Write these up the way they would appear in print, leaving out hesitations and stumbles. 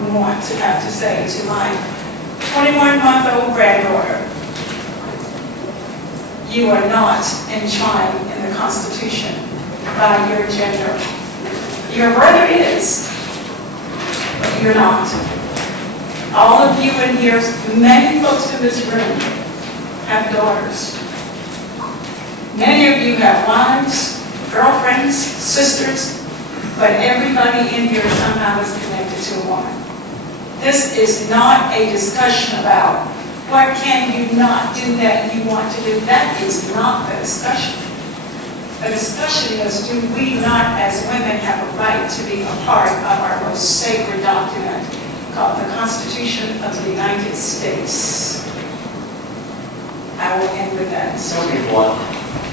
don't want to have to say to my 21-month-old granddaughter, you are not enshrined in the Constitution by your gender. Your brother is, but you're not. All of you in here, many folks in this room have daughters. Many of you have wives, girlfriends, sisters, but everybody in here somehow is connected to a woman. This is not a discussion about what can you not do that you want to do. That is not the discussion. The discussion is, do we not as women have a right to be a part of our most sacred document called the Constitution of the United States? I will end with that. Tell me what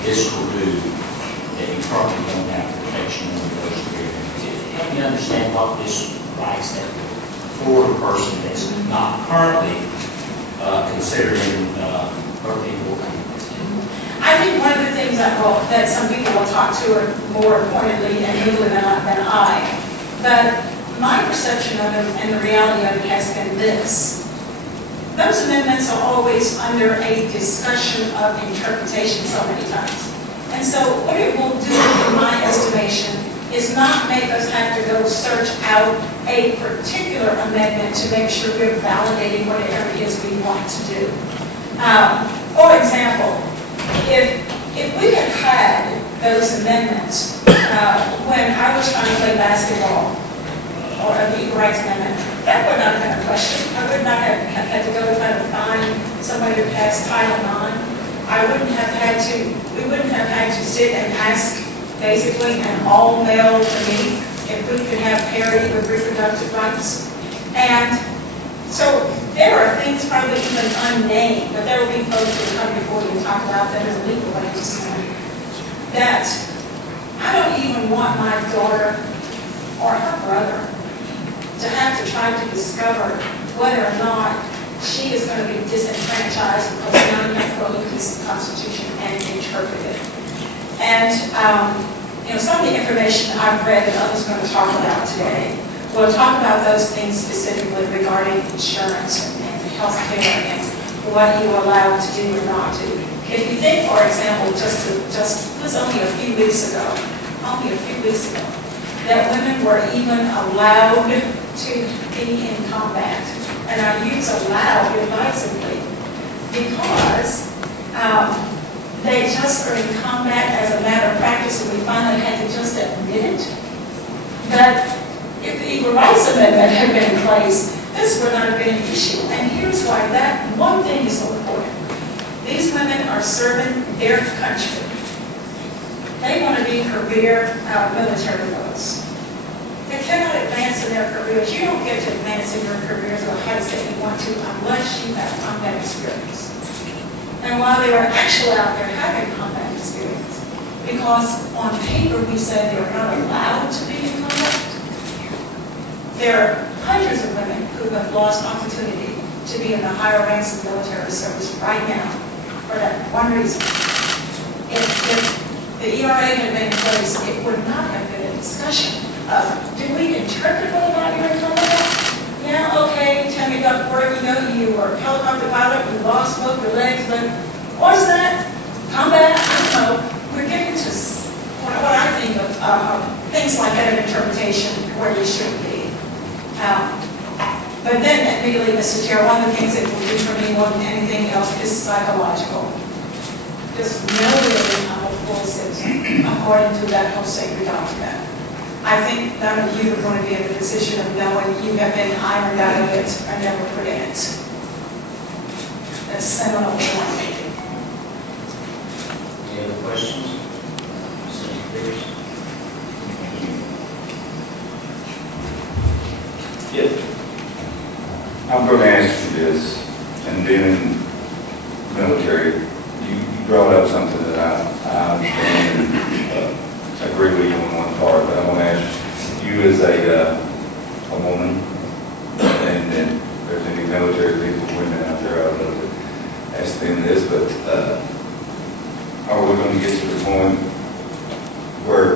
this will do that you probably don't have protection on those agreements. Help me understand what this writes that for the person that's not currently considering birthday will come. I think one of the things that some people will talk to are more pointedly and legally than I, but my perception of it and the reality of it has been this. Those amendments are always under a discussion of interpretation so many times. And so what it will do, in my estimation, is not make us have to go search out a particular amendment to make sure we're validating whatever it is we want to do. For example, if we had had those amendments when I was trying to play basketball, or the Equal Rights Amendment, that would not have been a question. I would not have had to go try to find somebody to pass Title IX. We wouldn't have had to sit and ask basically an all-male committee if we could have parity with reproductive rights. And so there are things probably even unnamed, but there will be folks who will come before you and talk about them as legal rights. That I don't even want my daughter or her brother to have to try to discover whether or not she is going to be disenfranchised because now you have to go look at this Constitution and interpret it. And some of the information I've read that others are going to talk about today will talk about those things specifically regarding insurance and health care and what you are allowed to do or not to. If you think, for example, it was only a few weeks ago, that women were even allowed to be in combat. And I use allowed advisably because they just are in combat as a matter of practice, and we finally had to just admit it. That if the Equal Rights Amendment had been in place, this would not have been an issue. And here's why that one thing is so important. These women are serving their country. They want to be career military folks. They cannot advance in their careers. You don't get to advance in your careers at the heights that you want to unless you have combat experience. And while they are actually out there having combat experience, because on paper we said they are not allowed to be in combat, there are hundreds of women who have lost opportunity to be in the higher ranks of military service right now for that one reason. If the ERA had been in place, it would not have been a discussion of, do we interpret whether or not you're in combat? Yeah, okay, Tammy Duckworth, you were a helicopter pilot, you lost both your legs, but what is that? Combat? I don't know. We're getting to what I think of things like that in interpretation where we should be. But then, admittedly, Mr. Chair, one of the things it will do for me more than anything else is psychological. Just know that I'm a full citizen according to that whole sacred document. I think none of you are going to be in the position of knowing you have been ironed out of it or never put in it. That's seminal point. Any other questions? Yes. I'm going to ask you this, and being in the military, you brought up something that I understand and agree with you on one part, but I want to ask you as a woman, and if there's any military people, women out there, I'd love to ask them this, but are we going to get to the point where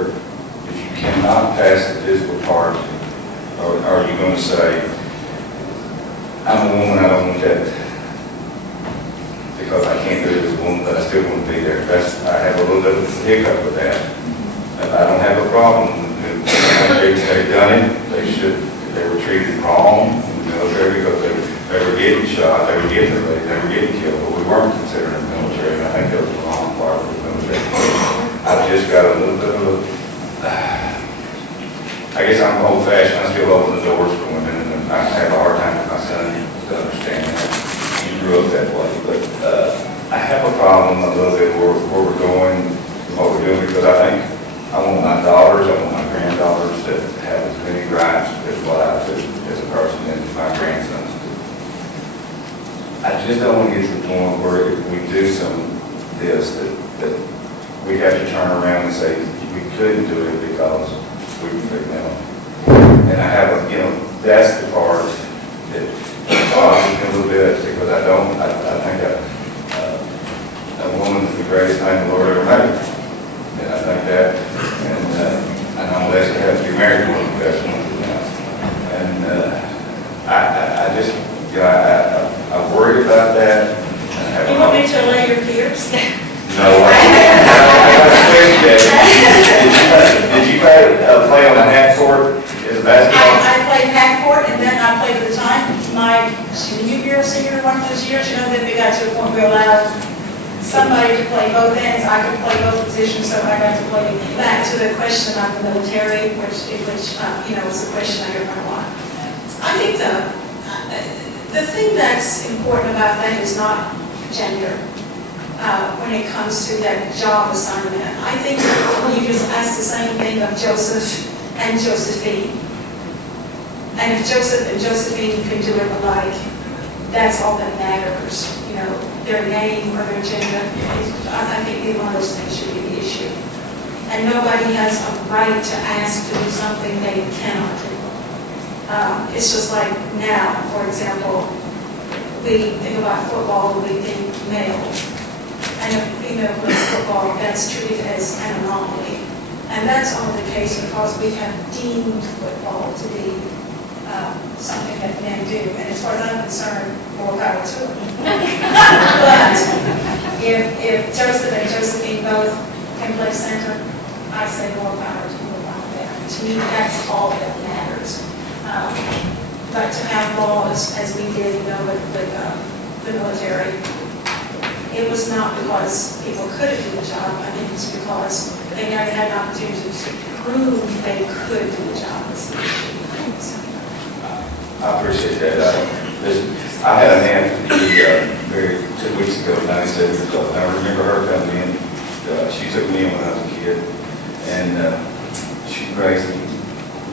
if you cannot pass the physical part, or are you going to say, I'm a woman, I don't want that, because I can't do it as a woman, but I still want to be there. I have a little bit of a hiccup with that. I don't have a problem. They've done it, they were treated wrong in the military because they were getting shot, they were getting raped, they were getting killed, but we weren't considered in the military, and I think that was the wrong part of the military. I've just got a little bit of a, I guess I'm old fashioned, I still open the doors for women, and I have a hard time with my son to understand that. He grew up that way, but I have a problem a little bit where we're going, what we're doing, because I think I want my daughters, I want my granddaughters to have as many rights as what I do as a person and my grandsons do. I just don't want to get to the point where if we do some of this, that we have to turn around and say we couldn't do it because we were female. And I have a, that's the part that bothers me a little bit because I think a woman is the greatest thing the Lord ever made. And I think that, and I know Leslie has to be married to one of the best ones now. And I just, I worry about that. You want me to allay your fears? No, did you play on a half court as a basketball? I played half court, and then I played at the time, my junior, senior, one of those years, then we got to a point where we allowed somebody to play both ends. I could play both positions, so I got to play. Back to the question about the military, which was a question I hear a lot. I think the thing that's important about that is not gender when it comes to that job assignment. I think you just ask the same thing of Joseph and Josephine. And if Joseph and Josephine can do it alike, that's all that matters. Their name or their gender. I think either one of those things should be the issue. And nobody has a right to ask to do something they cannot do. It's just like now, for example, we think about football, we think male. And if a female plays football, that's treated as an anomaly. And that's only the case because we have deemed football to be something that men do. And as far as I'm concerned, more power to them. But if Joseph and Josephine both can play center, I say more power to them about that. To me, that's all that matters. But to have laws, as we did, with the military, it was not because people couldn't do the job. I think it's because they never had an opportunity to prove they could do the job. I appreciate that. I had an aunt who 2 weeks ago, 97 years old. I remember her coming in. She took me in when I was a kid, and she raised me.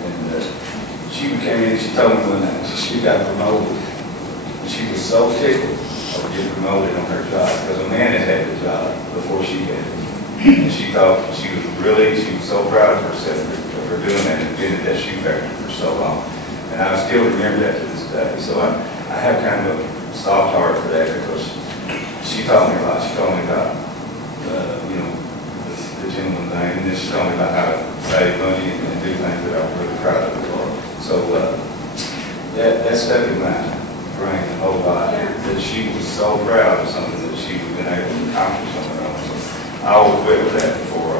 And she came in and she told me one night she got promoted. And she was so tickled of getting promoted on her job because a man had the job before she had it. And she thought she was so proud of herself for doing that and being at that shoe factory for so long. And I still remember that to this day. So I have kind of a soft heart for that because she taught me a lot. She told me about, the genuine thing. And then she told me about how to save money and do things that I'm really proud of for. So that stuck in my brain the whole lot. That she was so proud of something that she was been able to accomplish on her own. So I will quit with that before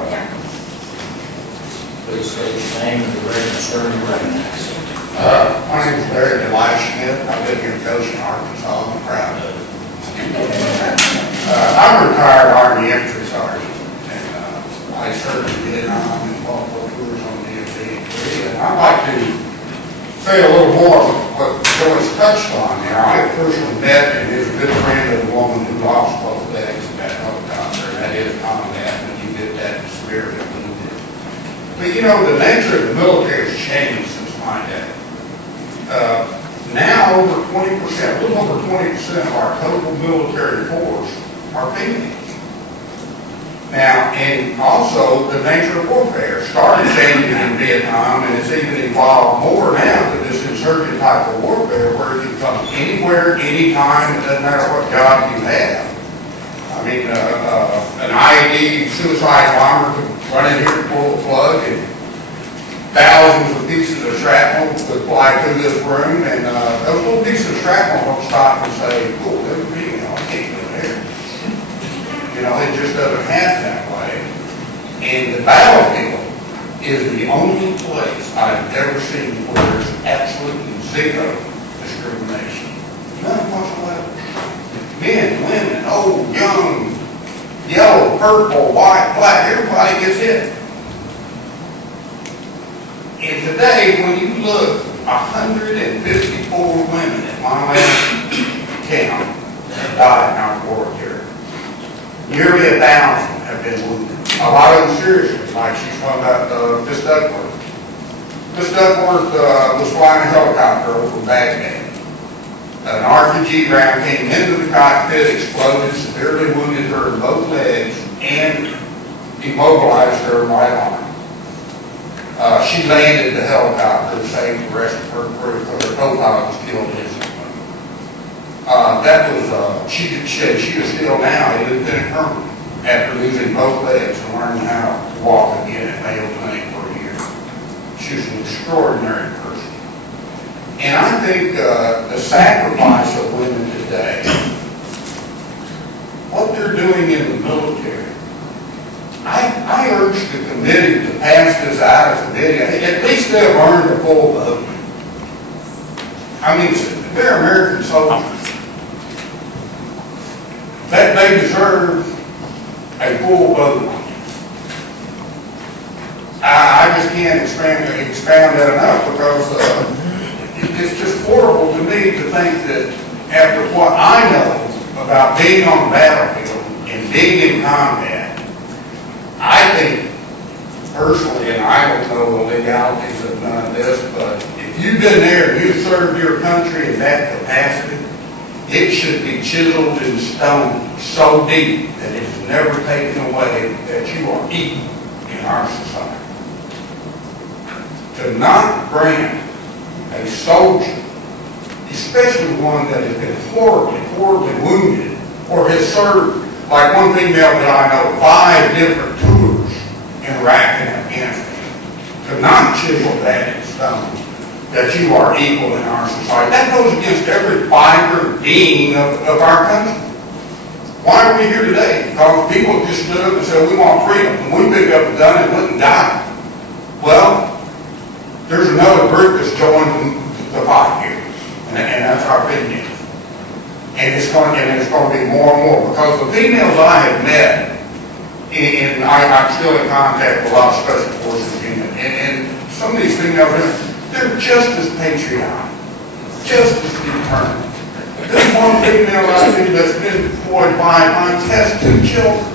Please say the name of the register and recognize. My name is Larry Smith. I live here in Goshen, Arkansas. I'm proud of it. I'm a retired Army infantry sergeant, and I served in Vietnam and multiple tours on the DMV. And I'd like to say a little more of what Joyce touched on there. I personally met and is a good friend of the woman who lost both legs in that helicopter, and that is combat, and you did that in spirit a little bit. But the nature of the military has changed since my day. Now over 20%, a little over 20% of our total military force are females. Now, and also the nature of warfare started changing in Vietnam, and it's even evolved more now to this insurgent type of warfare where you can come anywhere, anytime, it doesn't matter what job you have. I mean, an IED suicide bomber could run in here and pull the plug, and thousands of pieces of shrapnel would fly through this room, and those little pieces of shrapnel don't stop and say, oh, look at me, I can't go there. You know, it just doesn't happen that way. And the battlefield is the only place I've ever seen where there's absolutely zero discrimination. None whatsoever. Men, women, old, young, yellow, purple, white, black, everybody gets hit. And today, when you look, 154 women in my last count have died in our war here. Nearly 1,000 have been wounded. A lot of them seriously, like she's talking about Miss Duckworth. Miss Duckworth was flying a helicopter over Baghdad. An RPG round came into the cockpit, exploded, severely wounded her in both legs, and immobilized her right arm. She landed the helicopter and saved the rest of her crew, because her co-pilot was killed instantly. She is still now a lieutenant colonel after losing both legs and learning how to walk again at Mayo Clinic for a year. She was an extraordinary person. And I think the sacrifice of women today, what they're doing in the military, I urge the committee to pass this out of committee. At least they've earned a full vote. I mean, they're American soldiers. That they deserve a full vote. I just can't expand that enough, because it's just horrible to me to think that after what I know about being on the battlefield and being in combat, I think personally, and I don't know the legalities of none of this, but if you've been there and you've served your country in that capacity, it should be chiseled in stone so deep that it is never taken away that you are equal in our society. To not grant a soldier, especially one that has been horribly wounded or has served, like one female that I know, 5 different tours in Iraq and Afghanistan, to not chisel that in stone, that you are equal in our society. That goes against every fiber being of our country. Why are we here today? Because people just stood up and said, we want freedom. And we picked up a gun and went and died. Well, there's another group that's joined the fight here. And that's our opinion. And it's going to be more and more. Because the females I have met, and I'm still in contact with a lot of special forces units, and some of these females, they're just as patriotic, just as determined. This one female I see that's been employed by has 2 children.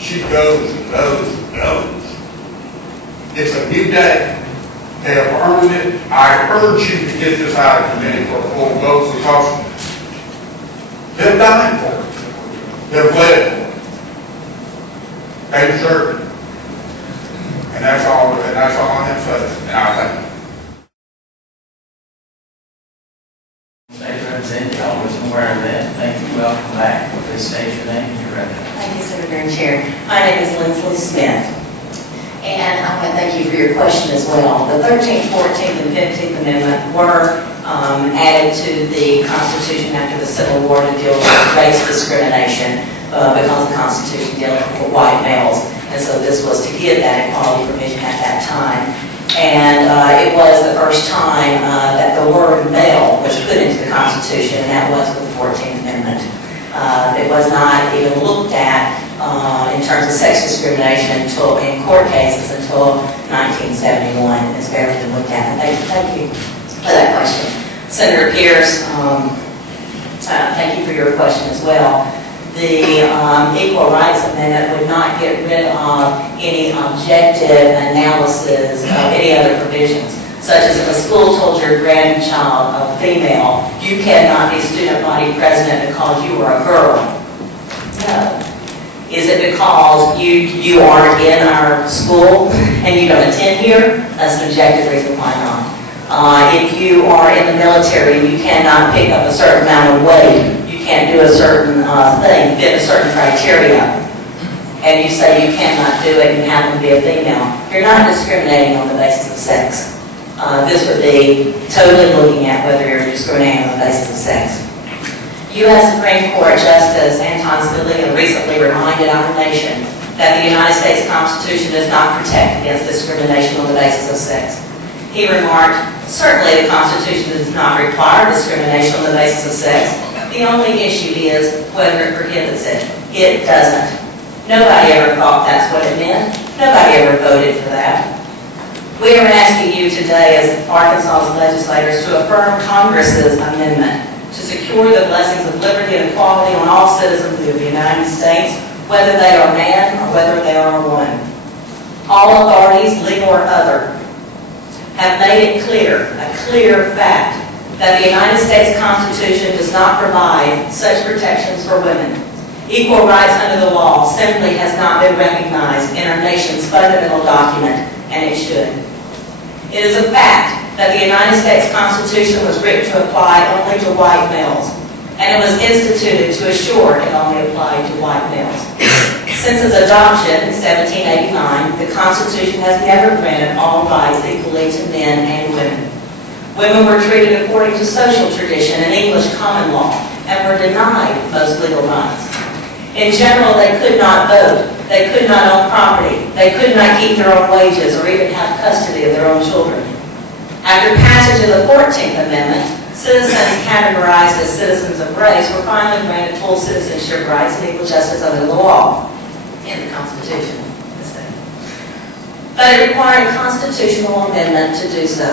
She goes and goes and goes. It's a new day. They have earned it. I urge you to get this out of committee for a full vote, because they've died for it. They've bled for it. They deserve it. And that's all I have to say. And I thank you. State Representative, Alderman Warren, thank you. Welcome back. Please state your name and your residence. Thank you, Senator and Chair. My name is Lindsley Smith. And I want to thank you for your question as well. The 13th, 14th, and 15th Amendment were added to the Constitution after the Civil War to deal with race discrimination because the Constitution dealt with white males. And so this was to give that equality provision at that time. And it was the first time that the word male was put into the Constitution, and that was with the 14th Amendment. It was not even looked at in terms of sex discrimination until in court cases until 1971. It's barely been looked at. And thank you for that question. Senator Pierce, thank you for your question as well. The Equal Rights Amendment would not get rid of any objective analysis of any other provisions, such as if a school told your grandchild, a female, you cannot be student body president because you are a girl. No. Is it because you aren't in our school and you don't attend here? That's an objective reason why not. If you are in the military and you cannot pick up a certain amount of weight, you can't do a certain thing, fit a certain criteria, and you say you cannot do it and you happen to be a female, you're not discriminating on the basis of sex. This would be totally looking at whether you're discriminating on the basis of sex. U.S. Supreme Court Justice Anton Scalia recently reminded our nation that the United States Constitution does not protect against discrimination on the basis of sex. He remarked, certainly the Constitution does not require discrimination on the basis of sex. The only issue is whether it prohibits it. It doesn't. Nobody ever thought that's what it meant. Nobody ever voted for that. We are asking you today as Arkansas legislators to affirm Congress's amendment to secure the blessings of liberty and equality on all citizens of the United States, whether they are man or whether they are a woman. All authorities, legal or other, have made it clear, a clear fact, that the United States Constitution does not provide such protections for women. Equal rights under the law simply has not been recognized in our nation's fundamental document, and it should. It is a fact that the United States Constitution was written to apply only to white males, and it was instituted to assure it only applied to white males. Since its adoption in 1789, the Constitution has never granted all rights equally to men and women. Women were treated according to social tradition and English common law, and were denied most legal rights. In general, they could not vote, they could not own property, they could not keep their own wages or even have custody of their own children. After passage of the 14th Amendment, citizens categorized as citizens of race were finally granted full citizenship rights and equal justice under the law in the Constitution. But it required a constitutional amendment to do so.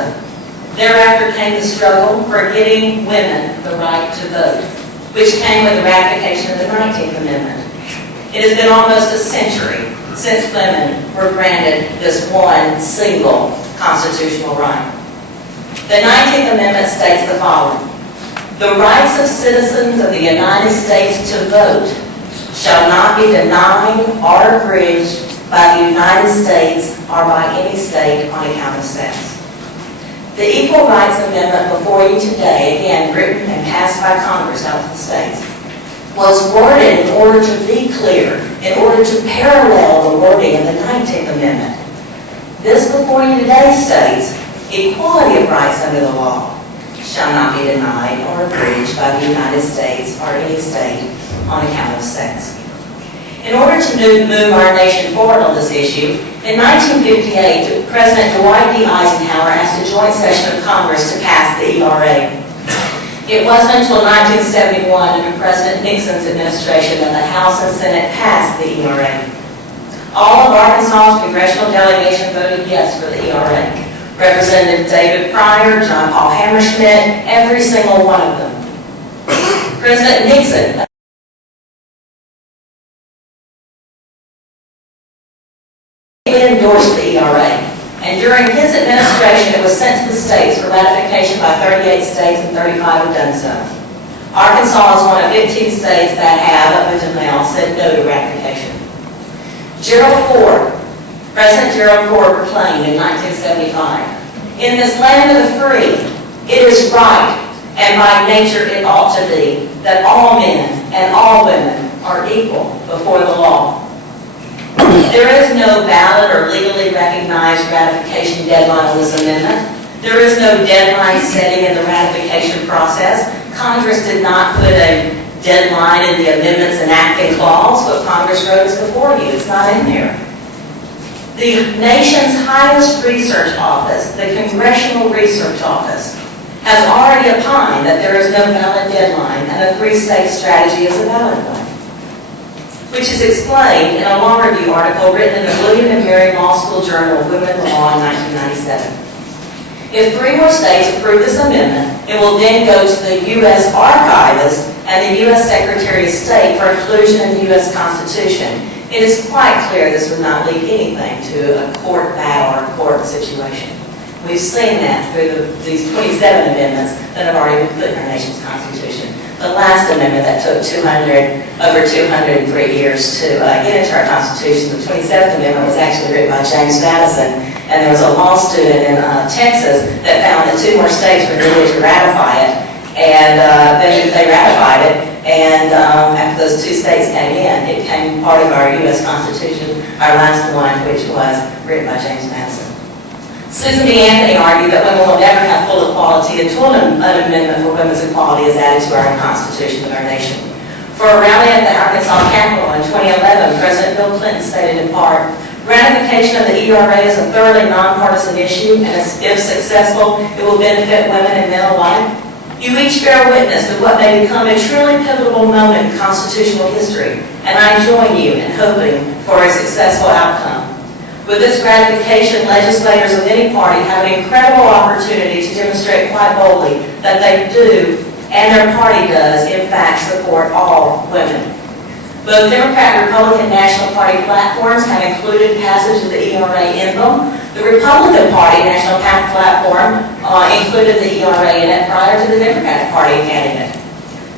Thereafter came the struggle for getting women the right to vote, which came with the ratification of the 19th Amendment. It has been almost a century since women were granted this one single constitutional right. The 19th Amendment states the following: the rights of citizens of the United States to vote shall not be denied or abridged by the United States or by any state on account of sex. The Equal Rights Amendment before you today, again written and passed by Congress out of the states, was worded in order to be clear, in order to parallel the wording of the 19th Amendment. This before you today states, equality of rights under the law shall not be denied or abridged by the United States or any state on account of sex. In order to move our nation forward on this issue, in 1958, President Dwight D. Eisenhower asked a joint session of Congress to pass the ERA. It wasn't until 1971, under President Nixon's administration, that the House and Senate passed the ERA. All of Arkansas's congressional delegation voted yes for the ERA. Representative David Pryor, John Paul Hammerschmidt, every single one of them. President Nixon endorsed the ERA, and during his administration it was sent to the states for ratification by 38 states and 35 have done so. Arkansas is one of 15 states that have, up until now, said no to ratification. President Gerald Ford proclaimed in 1975, "In this land of the free, it is right, and by nature it ought to be, that all men and all women are equal before the law." There is no valid or legally recognized ratification deadline on this amendment. There is no deadline setting in the ratification process. Congress did not put a deadline in the amendments enacting clause. What Congress wrote is before you. It's not in there. The nation's highest research office, the Congressional Research Office, has already opined that there is no valid deadline and a three-state strategy is a valid one, which is explained in a law review article written in the William and Mary Law School Journal of Women in Law in 1997. If 3 more states approve this amendment, it will then go to the U.S. Archivist and the U.S. Secretary of State for inclusion in the U.S. Constitution. It is quite clear this would not lead anything to a court battle or a court situation. We've seen that through these 27 amendments that have already been put in our nation's Constitution. The last amendment that took over 203 years to get into our Constitution, the 27th Amendment, was actually written by James Madison, and there was a law student in Texas that found that 2 more states were needed to ratify it, and then they ratified it, and after those 2 states came in, it became part of our U.S. Constitution, our last one, which was written by James Madison. Susan B. Anthony argued that women will never have full equality until an amendment for women's equality is added to our Constitution of our nation. For a rally at the Arkansas Capitol in 2011, President Bill Clinton stated in part, "Ratification of the ERA is a thoroughly nonpartisan issue, and if successful, it will benefit women and men alike. You each bear witness to what may become a truly pivotal moment in constitutional history, and I join you in hoping for a successful outcome. With this ratification, legislators of any party have an incredible opportunity to demonstrate quite boldly that they do, and their party does, in fact, support all women." Both Democrat and Republican National Party platforms have included passage of the ERA in them. The Republican Party National Platform included the ERA in it prior to the Democratic Party candidate.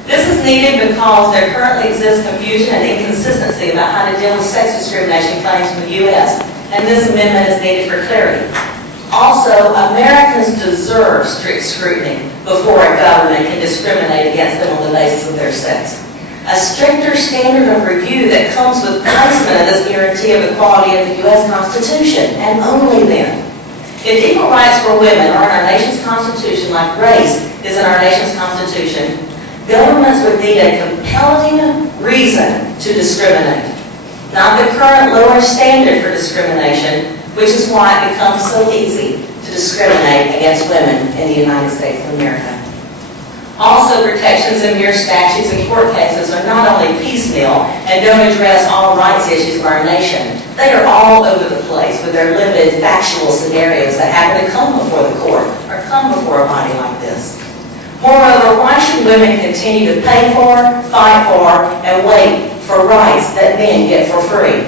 This is needed because there currently exists confusion and inconsistency about how to deal with sex discrimination claims in the U.S., and this amendment is needed for clarity. Also, Americans deserve strict scrutiny before a government can discriminate against them on the basis of their sex. A stricter standard of review that comes with placement of this guarantee of equality of the U.S. Constitution, and only then. If equal rights for women are in our nation's Constitution, like race is in our nation's Constitution, governments would need a compelling reason to discriminate, not the current lower standard for discrimination, which is why it becomes so easy to discriminate against women in the United States of America. Also, protections in mere statutes and court cases are not only piecemeal and don't address all rights issues of our nation, they are all over the place with their limited factual scenarios that happen to come before the court or come before a body like this. Moreover, why should women continue to pay for, fight for, and wait for rights that men get for free?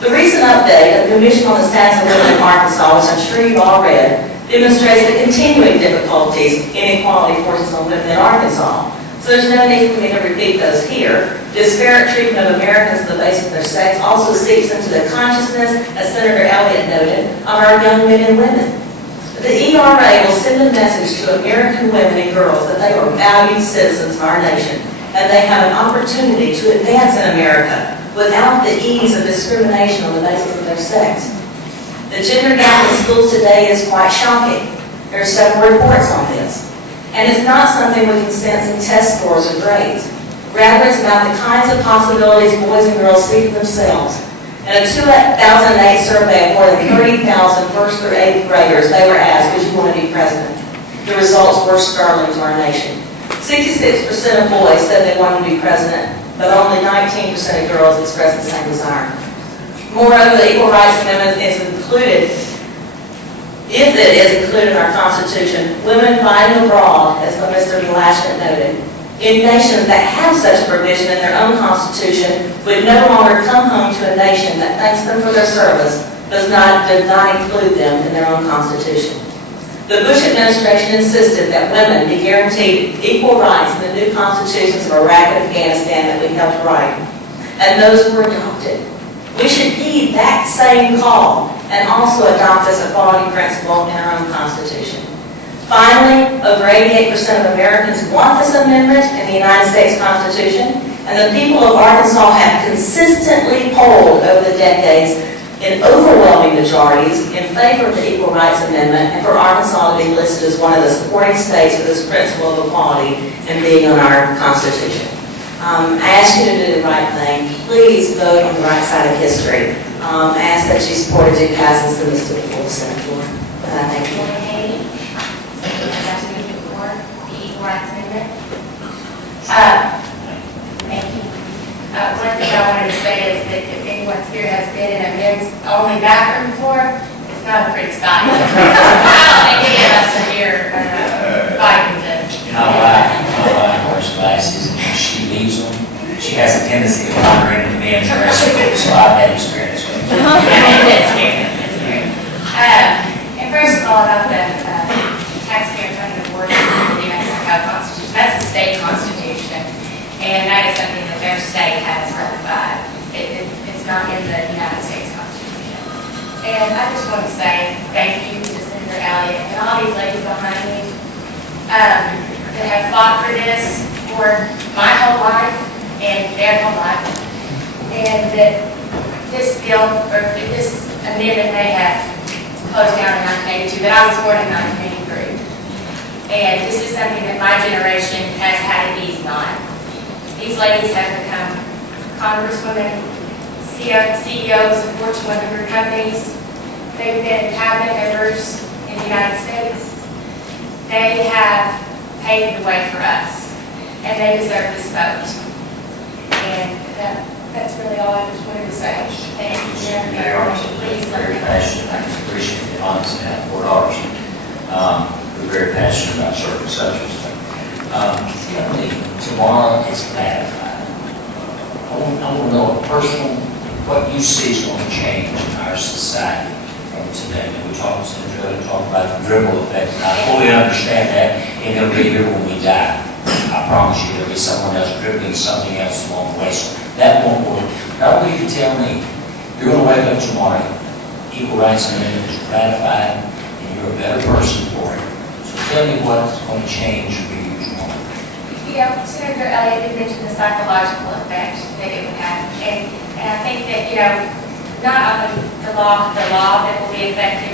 The recent update of the Commission on the Status of Women in Arkansas, which I'm sure you've all read, demonstrates the continuing difficulties inequality forces on women in Arkansas. So there's no need for me to repeat those here. Disparate treatment of Americans on the basis of their sex also seeps into the consciousness, as Senator Elliott noted, of our young men and women. The ERA will send a message to American women and girls that they are valued citizens of our nation, and they have an opportunity to advance in America without the ease of discrimination on the basis of their sex. The gender gap in schools today is quite shocking. There are several reports on this. And it's not something we can sense in test scores or grades. Rather, it's about the kinds of possibilities boys and girls see for themselves. In a 2008 survey of more than 30,000 first through eighth graders, they were asked, "Would you want to be president?" The results were startling to our nation. 66% of boys said they wanted to be president, but only 19% of girls expressed the same desire. Moreover, the Equal Rights Amendment is included, if it is included in our Constitution, women fighting abroad, as Mr. Lashman noted, in nations that have such provision in their own Constitution would no longer come home to a nation that thanks them for their service, did not include them in their own Constitution. The Bush administration insisted that women be guaranteed equal rights in the new constitutions of Iraq and Afghanistan that we helped write, and those were adopted. We should heed that same call and also adopt this equality principle in our own Constitution. Finally, over 88% of Americans want this amendment in the United States Constitution, and the people of Arkansas have consistently polled over the decades in overwhelming majorities in favor of the Equal Rights Amendment and for Arkansas to be listed as one of the supporting states for this principle of equality and being on our Constitution. I ask you to do the right thing. Please vote on the right side of history. I ask that you support it to pass and send this to the full Senate floor. Thank you. The Equal Rights Amendment. Thank you. One thing I wanted to say is that if anyone here has been in a men's only bathroom before, it's not a pretty sight. I don't think any of us are here fighting to. My wife wears glasses, and when she leaves them, she has a tendency to wander into the men's restroom, so I've had experience with it. And first of all, about the taxpayer funded abortion in the New Mexico Constitution, that's the state constitution, and that is something that their state has ratified. It's not in the United States Constitution. And I just want to say thank you to Senator Elliott and all these ladies behind me that have fought for this for my whole life and their whole life, and that this bill or this amendment may have closed down in 1982, but I was born in 1983. And this is something that my generation has had to ease on. These ladies have become congresswomen, CEOs of Fortune 100 companies. They've been cabinet members in the United States. They have paved the way for us, and they deserve this vote. And that's really all I just wanted to say. Thank you, Chair. They are Please let very me know. passionate. I can appreciate the honesty and have $4. We're very passionate about certain subjects. Tomorrow is ratified. I want to know personal, what you see is going to change in our society from today. And we talked about the dribble effect, and I fully understand that, and it'll be here when we die. I promise you, there'll be someone else dribbling something else along the way. So that won't work. Now, will you tell me, you're going to wake up tomorrow, Equal Rights Amendment is ratified, and you're a better person for it. So tell me what's going to change for you tomorrow. Senator Elliott did mention the psychological effect that it would have. And I think that, not only the law that will be affected,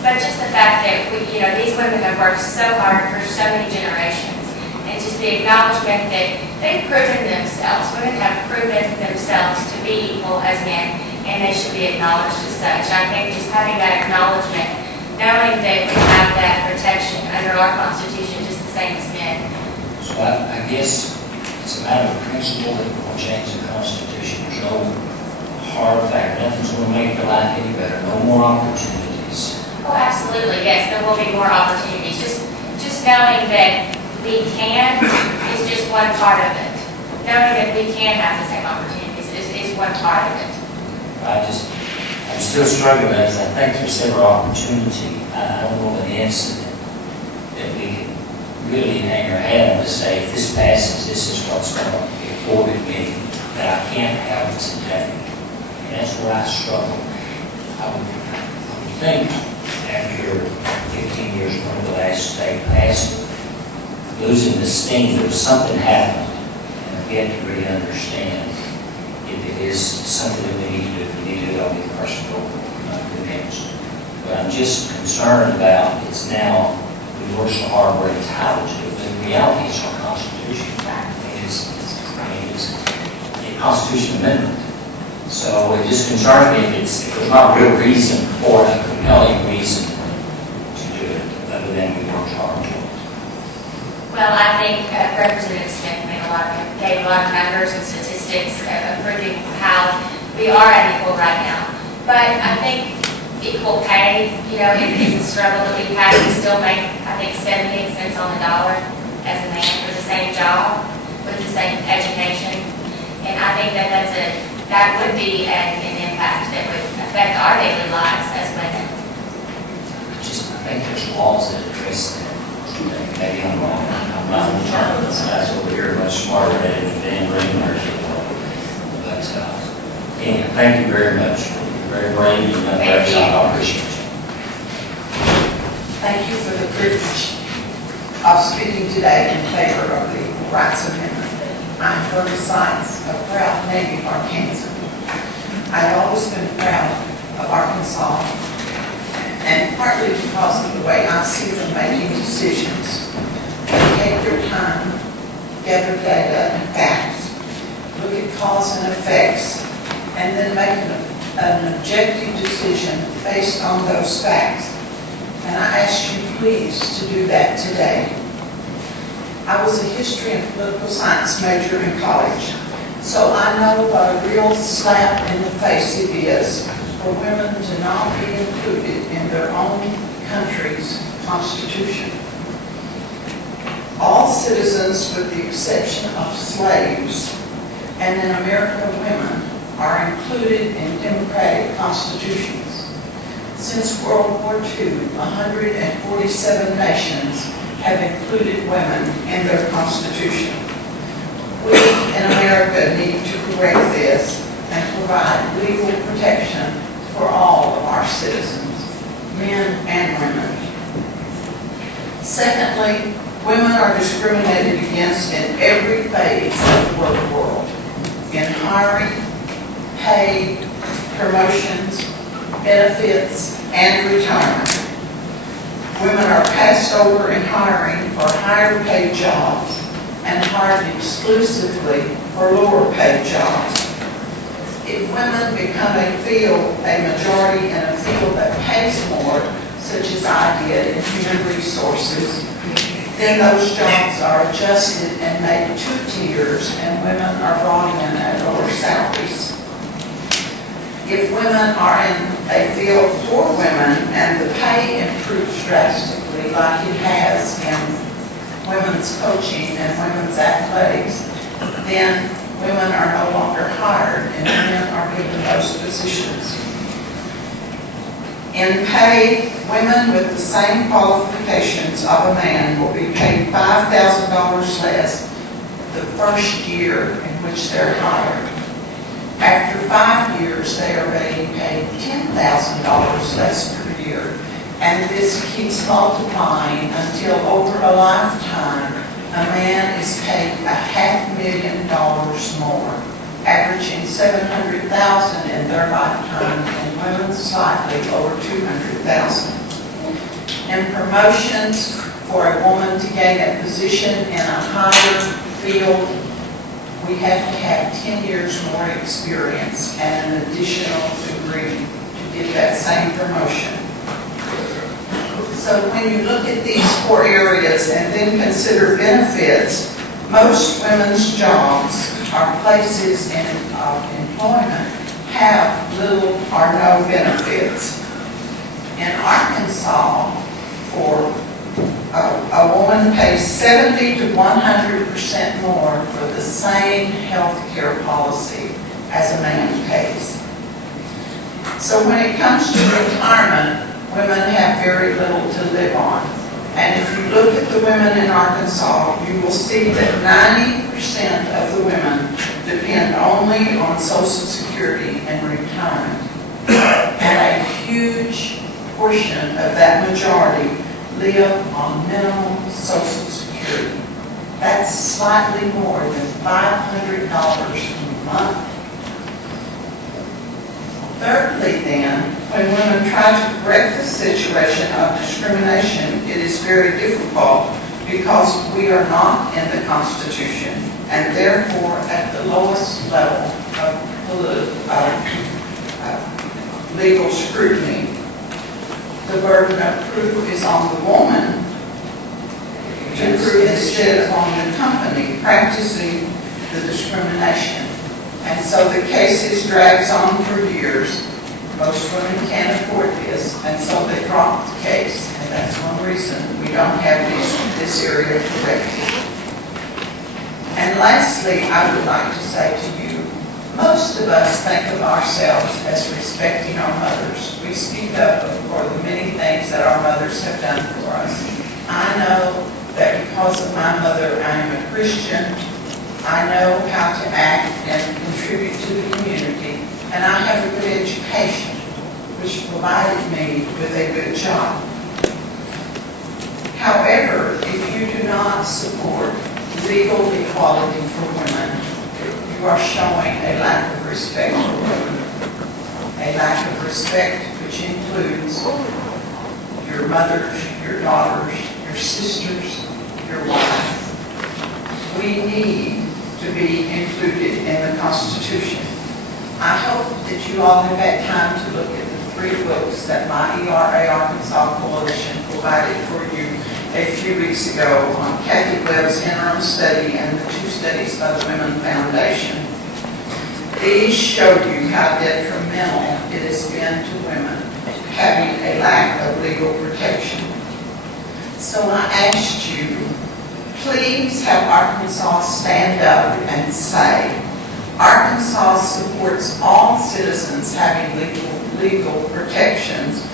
but just the fact that these women have worked so hard for so many generations. And just the acknowledgement that they've proven themselves. Women have proven themselves to be equal as men, and they should be acknowledged as such. I think just having that acknowledgement, knowing that we have that protection under our Constitution just the same as men. So I guess it's a matter of principle that we're going to change the Constitution. There's no hard fact. Nothing's going to make your life any better. No more opportunities. Oh, absolutely, yes, there will be more opportunities. Just knowing that we can is just one part of it. Knowing that we can have the same opportunities is one part of it. I'm still struggling with it. I think there's several opportunities. I don't know of an incident that we can really hang our hat on to say, if this passes, this is what's going to be afforded me that I can't have today. And that's where I struggle. I would think after 15 years when the last state passed, losing the sting, there was something happened. And I've yet to really understand if it is something that we need to do. If we need to do it, I'll be the person to go for it, not convinced. But I'm just concerned about it's now, we work so hard, we're entitled to it. But in reality, it's our Constitution. It's a Constitution amendment. So it just concerns me if there's not a real reason or a compelling reason to do it, other than we work hard to it. Well, I think Representative Smith gave a lot of numbers and statistics proving how we are unequal right now. But I think equal pay, is a struggle that we've had. We still make, I think, 78 cents on the dollar as a man for the same job, with the same education. And I think that would be an impact that would affect our daily lives as women. I think there's laws that address that. Maybe I'm wrong. I'm not in charge of this. Guys over here are much smarter at it than Dan Green or But anyway, thank you very much. You're very brave. You've done a great job. I appreciate you. Thank you for the privilege of speaking today in favor of the Equal Rights Amendment. I'm Bertie Sykes, a proud native Arkansan. I've always been proud of Arkansas, and partly because of the way I see them making decisions. They take their time, gather data and facts, look at cause and effects, and then make an objective decision based on those facts. And I ask you please to do that today. I was a history and political science major in college, so I know what a real slap in the face it is for women to not be included in their own country's constitution. All citizens, with the exception of slaves, and in America women, are included in democratic constitutions. Since World War II, 147 nations have included women in their constitution. We in America need to correct this and provide legal protection for all of our citizens, men and women. Secondly, women are discriminated against in every phase of the work world, in hiring, pay, promotions, benefits, and retirement. Women are passed over in hiring for higher paid jobs and hired exclusively for lower paid jobs. If women become a majority in a field that pays more, such as I did in human resources, then those jobs are adjusted and made 2 tiers, and women are brought in at lower salaries. If women are in a field for women and the pay improves drastically, like it has in women's coaching and women's athletics, then women are no longer hired and men are given those positions. In pay, women with the same qualifications of a man will be paid $5,000 less the first year in which they're hired. After 5 years, they are being paid $10,000 less per year, and this keeps multiplying until over a lifetime, a man is paid $500,000 more, averaging $700,000 in their lifetime, and women slightly over $200,000. In promotions, for a woman to gain a position in a higher field, we have to have 10 years more experience and an additional degree to get that same promotion. So when you look at these 4 areas and then consider benefits, most women's jobs or places in employment have little or no benefits. In Arkansas, for a woman pays 70 to 100% more for the same health care policy as a man pays. So when it comes to retirement, women have very little to live on. And if you look at the women in Arkansas, you will see that 90% of the women depend only on Social Security and retirement. And a huge portion of that majority live on minimum Social Security. That's slightly more than $500 a month. Thirdly then, when women try to correct the situation of discrimination, it is very difficult because we are not in the Constitution and therefore at the lowest level of legal scrutiny. The burden of proof is on the woman to prove instead of on the company practicing the discrimination. And so the case drags on for years. Most women can't afford this, and so they drop the case. And that's one reason we don't have this area corrected. And lastly, I would like to say to you, most of us think of ourselves as respecting our mothers. We speak up for the many things that our mothers have done for us. I know that because of my mother, I am a Christian. I know how to act and contribute to the community, and I have a good education, which provided me with a good job. However, if you do not support legal equality for women, you are showing a lack of respect for women. A lack of respect which includes your mothers, your daughters, your sisters, your wife. We need to be included in the Constitution. I hope that you all have had time to look at the 3 books that my ERA Arkansas Coalition provided for you a few weeks ago on Kathy Webb's interim study and the 2 studies by the Women Foundation. These show you how detrimental it has been to women having a lack of legal protection. So I asked you, please have Arkansas stand up and say, Arkansas supports all citizens having legal protections,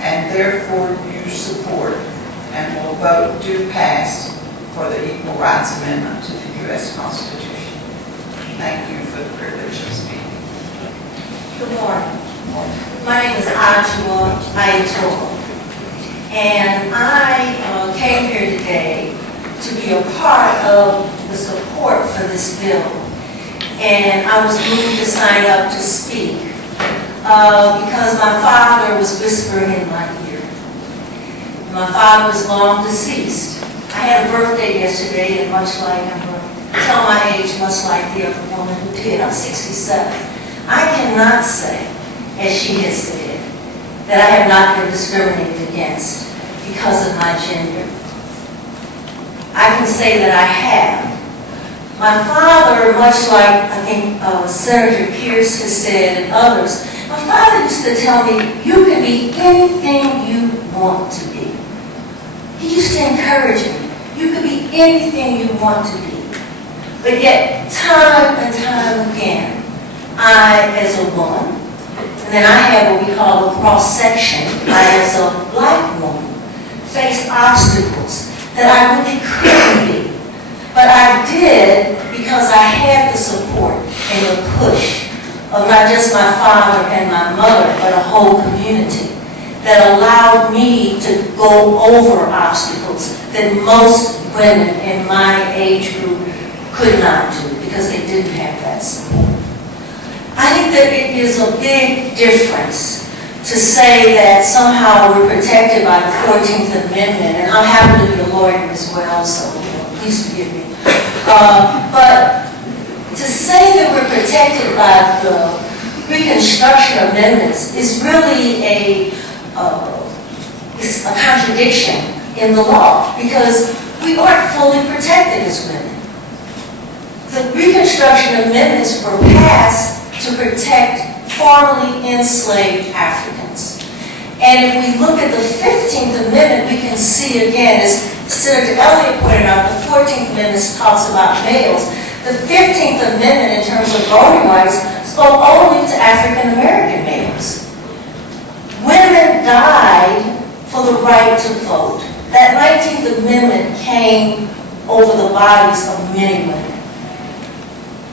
and therefore you support and will vote to pass for the Equal Rights Amendment to the U.S. Constitution. Thank you for the privilege of speaking. Good morning. My name is Ajua Ayatollah, and I came here today to be a part of the support for this bill. And I was moved to sign up to speak. because my father was whispering in my ear. My father was long deceased. I had a birthday yesterday, and much like, I'm going to tell my age, much like the other woman who did, I'm 67. I cannot say, as she has said, that I have not been discriminated against because of my gender. I can say that I have. My father, much like I think Senator Pierce has said and others, my father used to tell me, you can be anything you want to be. He used to encourage me. You can be anything you want to be. But yet, time and time again, I, as a woman, and then I have what we call a cross-section, I, as a black woman, faced obstacles that I really couldn't be. But I did because I had the support and the push of not just my father and my mother, but a whole community that allowed me to go over obstacles that most women in my age group could not do because they didn't have that support. I think that it is a big difference to say that somehow we're protected by the 14th Amendment, and I happen to be a lawyer as well, so please forgive me. But to say that we're protected by the Reconstruction Amendments is really a contradiction in the law because we aren't fully protected as women. The Reconstruction Amendments were passed to protect formerly enslaved Africans. And if we look at the 15th Amendment, we can see again, as Senator Elliott pointed out, the 14th Amendment talks about males. The 15th Amendment, in terms of voting rights, spoke only to African American males. Women died for the right to vote. That 19th Amendment came over the bodies of many women.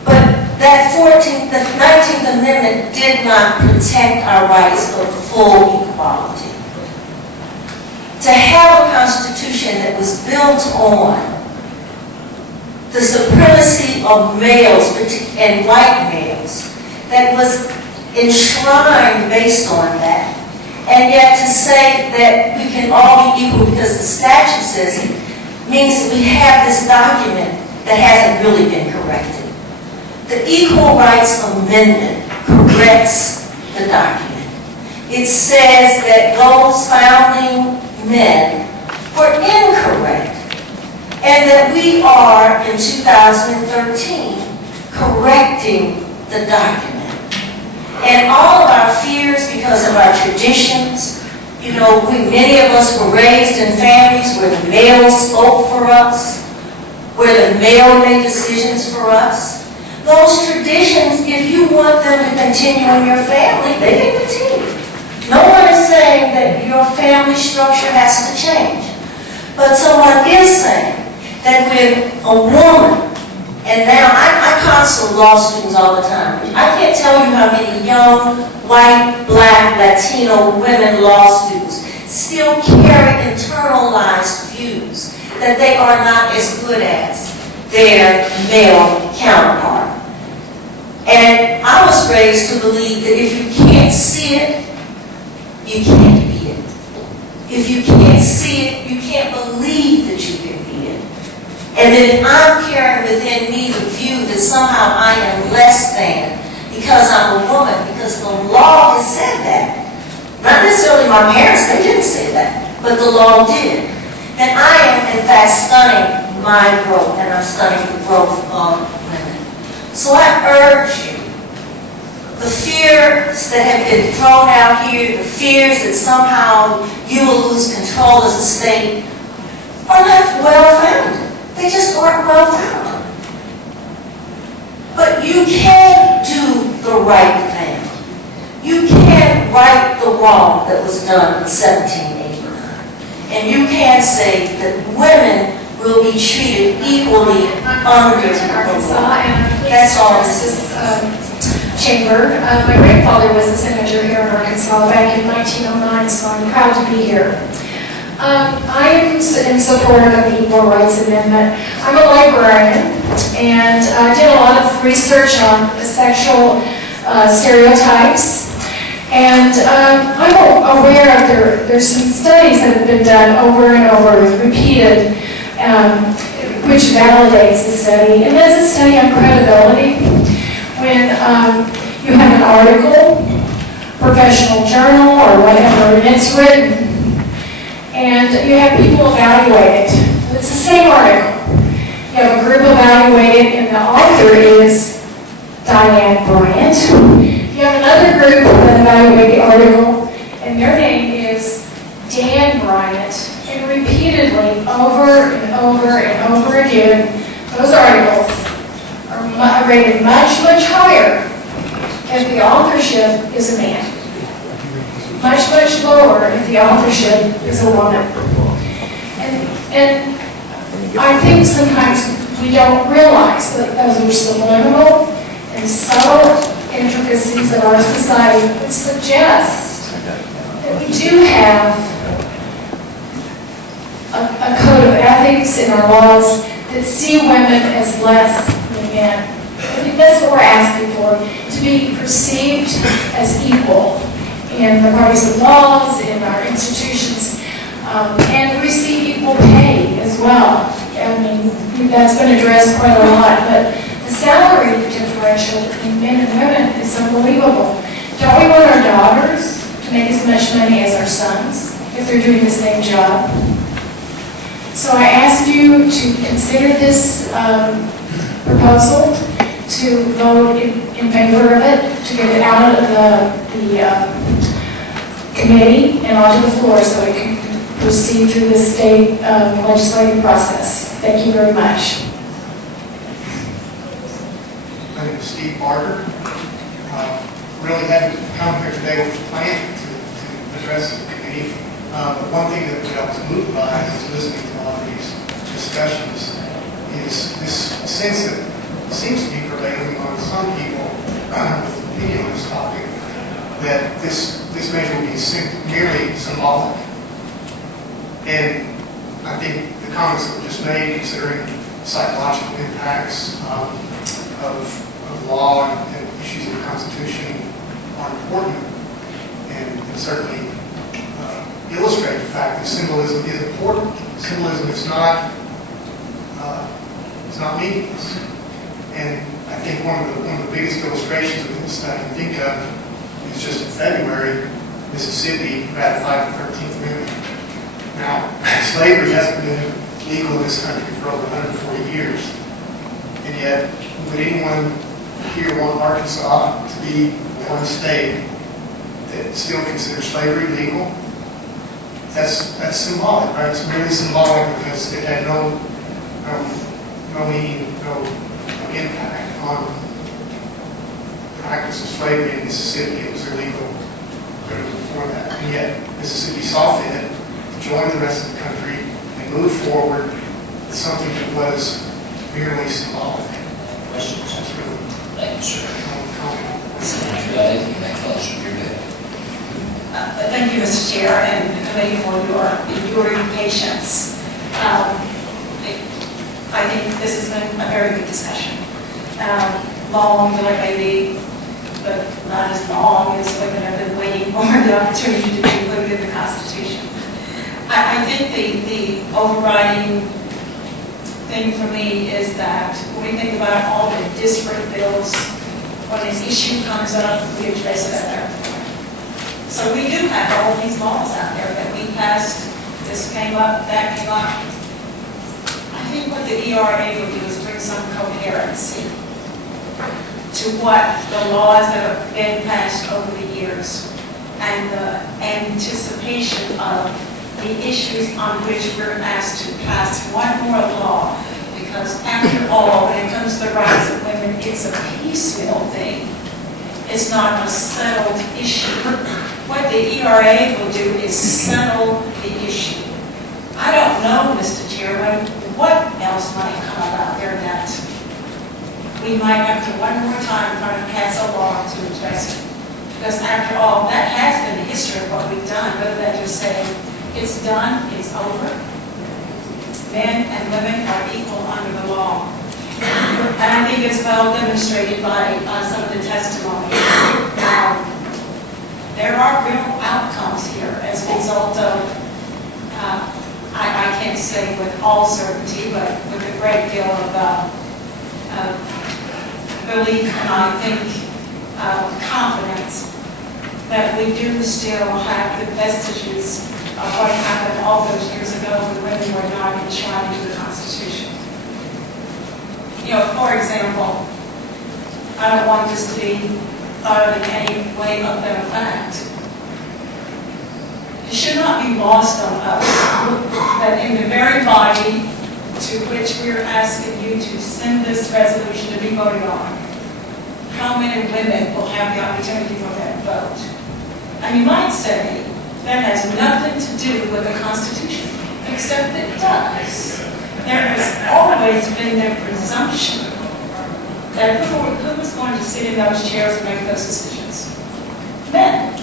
But that 19th Amendment did not protect our rights of full equality. To have a Constitution that was built on the supremacy of males and white males, that was enshrined based on that, and yet to say that we can all be equal because the statute says it, means we have this document that hasn't really been corrected. The Equal Rights Amendment corrects the document. It says that those founding men were incorrect and that we are, in 2013, correcting the document. And all of our fears because of our traditions, you know, many of us were raised in families where the male spoke for us, where the male made decisions for us. Those traditions, if you want them to continue in your family, they can continue. No one is saying that your family structure has to change. But someone is saying that when a woman, and now I counsel law students all the time. I can't tell you how many young, white, black, Latino women law students still carry internalized views that they are not as good as their male counterpart. And I was raised to believe that if you can't see it, you can't be it. If you can't see it, you can't believe that you can be it. And that if I'm carrying within me the view that somehow I am less than because I'm a woman, because the law has said that. Not necessarily my parents, they didn't say that, but the law did. And I am, in fact, stunning my growth, and I'm stunning the growth of women. So I urge you, the fears that have been thrown out here, the fears that somehow you will lose control as a state, are not well-founded. They just aren't well-founded. But you can do the right thing. You can right the wrong that was done in 1789. And you can say that women will be treated equally under the law. That's all this chamber. My grandfather was a senator here in Arkansas back in 1909, so I'm proud to be here. I am in support of the Equal Rights Amendment. I'm a librarian, and I did a lot of research on sexual stereotypes. And I'm aware of there's some studies that have been done over and over, repeated, which validates the study. And that's a study on credibility. When you have an article, professional journal or whatever, and it's written, and you have people evaluate it. It's the same article. You have a group evaluate it, and the author is Diane Bryant. You have another group that evaluate the article, and their name is Dan Bryant. And repeatedly, over and over and over again, those articles are rated much, much higher if the authorship is a man. Much, much lower if the authorship is a woman. And I think sometimes we don't realize that those are subliminal and subtle intricacies of our society that suggest that we do have a code of ethics in our laws that see women as less than men. I think that's what we're asking for, to be perceived as equal in the bodies of laws, in our institutions, and receive equal pay as well. I mean, that's been addressed quite a lot, but the salary differential between men and women is unbelievable. Don't we want our daughters to make as much money as our sons if they're doing the same job? So I ask you to consider this proposal, to vote in favor of it, to get it out of the committee and onto the floor so it can proceed through the state legislative process. Thank you very much. My name is Steve Barker. Really happy to come here today with a plan to address the committee. But one thing that I was moved by is listening to a lot of these discussions is this sense that seems to be prevailing among some people with opinion on this topic, that this measure will be merely symbolic. And I think the comments that were just made, considering psychological impacts of law and issues of the Constitution, are important and certainly illustrate the fact that symbolism is important. Symbolism is not meaningless. And I think one of the biggest illustrations of this that I can think of is just in February, Mississippi ratified the 13th Amendment. Now, slavery hasn't been legal in this country for over 140 years. And yet, would anyone here want Arkansas to be one state that still considers slavery legal? That's symbolic, right? It's merely symbolic because it had no meaning, no impact on the practice of slavery in Mississippi. It was illegal before that. And yet, Mississippi saw fit to join the rest of the country and move forward with something that was merely symbolic. Questions? That's really Thank you, sir. comment. Anything closer to your head? Thank you, Mr. Chair, and the committee for your patience. I think this has been a very good discussion. Long though it may be, but not as long as women have been waiting for the opportunity to be included in the Constitution. I think the overriding thing for me is that when we think about all the disparate bills, when an issue comes up, we address it at that point. So we do have all these laws out there that we passed. This came up, that came up. I think what the ERA will do is bring some coherency to what the laws that have been passed over the years and the anticipation of the issues on which we're asked to pass one more law. Because after all, when it comes to the rights of women, it's a piecemeal thing. It's not a settled issue. What the ERA will do is settle the issue. I don't know, Mr. Chairman, what else might come about there that we might have to one more time try to pass a law to address it. Because after all, that has been the history of what we've done, rather than just saying, it's done, it's over. Men and women are equal under the law. And I think it's well demonstrated by some of the testimony. there are real outcomes here as a result of, I can't say with all certainty, but with a great deal of belief and I think confidence that we do still have the vestiges of what happened all those years ago when women were not enshrined in the Constitution. You know, for example, I don't want this to be thought of in any way other than a fact. It should not be lost on us that in the very body to which we're asking you to send this resolution to be voted on, how many women will have the opportunity for that vote? And you might say, that has nothing to do with the Constitution, except it does. There has always been the presumption that who was going to sit in those chairs and make those decisions? Men.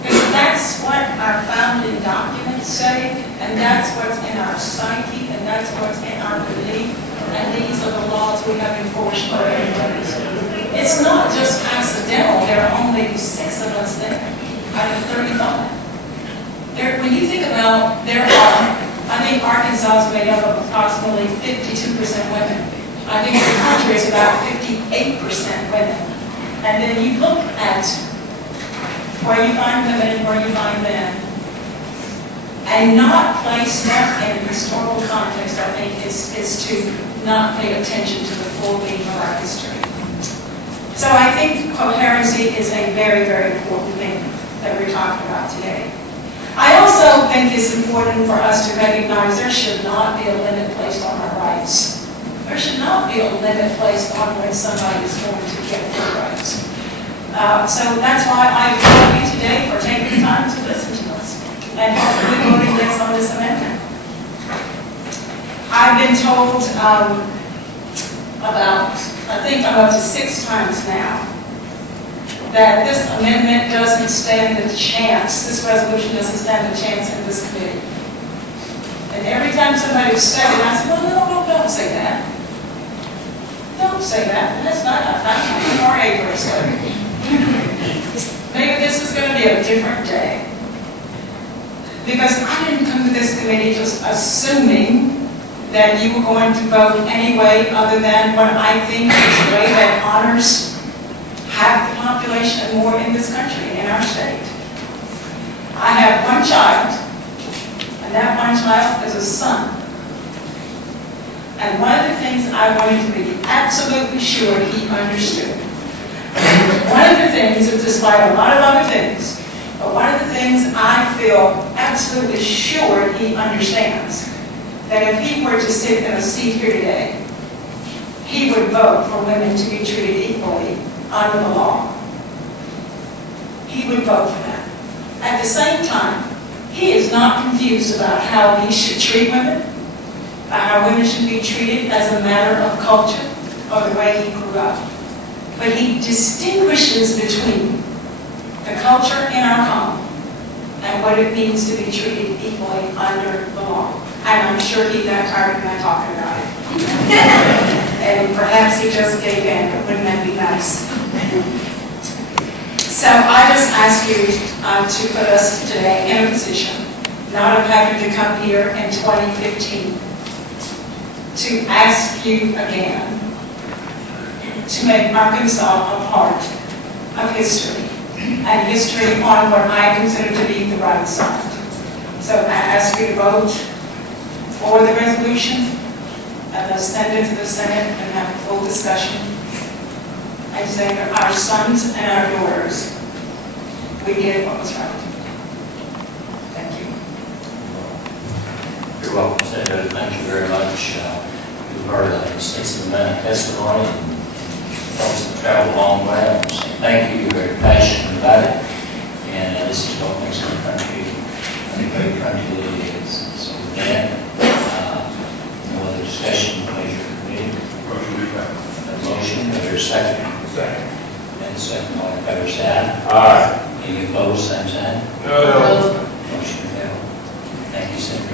Because that's what our founding documents say, and that's what's in our psyche, and that's what's in our belief, and these are the laws we have enforced for everybody. It's not just accidental, there are only 6 of us there out of 35. When you think about, I think Arkansas is made up of approximately 52% women. I think the country is about 58% women. And then you look at where you find women and where you find men, and not place that in historical context, I think, is to not pay attention to the full meaning of our history. So I think coherency is a very, very important thing that we're talking about today. I also think it's important for us to recognize there should not be a limit placed on our rights. There should not be a limit placed on when somebody is going to get their rights. So that's why I applaud you today for taking the time to listen to us and hopefully voting yes on this amendment. I've been told I think up to 6 times now, that this amendment doesn't stand a chance, this resolution doesn't stand a chance in this committee. And every time somebody said it, I said, well, no, don't say that. Don't say that. That's not our acres. Maybe this is going to be a different day. Because I didn't come to this committee just assuming that you were going to vote anyway other than what I think is a way that honors half the population and more in this country, in our state. I have one child, and that one child is a son. And one of the things I wanted to be absolutely sure he understood. One of the things, despite a lot of other things, but one of the things I feel absolutely sure he understands, that if he were to sit in a seat here today, he would vote for women to be treated equally under the law. He would vote for that. At the same time, he is not confused about how he should treat women, about how women should be treated as a matter of culture or the way he grew up. But he distinguishes between the culture in our home and what it means to be treated equally under the law. And I'm sure he got tired of my talking about it. And perhaps he just gave in, but wouldn't that be nice? So I just ask you to put us today in a position, not of having to come here in 2015, to ask you again to make Arkansas a part of history, and history on what I consider to be the right side. So I ask you to vote for the resolution, and let's send it to the Senate and have a full discussion. And say that our sons and our daughters, we did what was right. Thank you. You're welcome, Senator. Thank you very much. We've heard an extensive amount of testimony, and folks have traveled a long way. Thank you. You're very passionate about it, and this is what makes our country a great country that it is. So with that, no other discussion, pleasure committee. Motion, is there a second? Second. And second, all in favor, say aye. Aye. Any opposed, same sign? No. Motion failed. Thank you, Senator.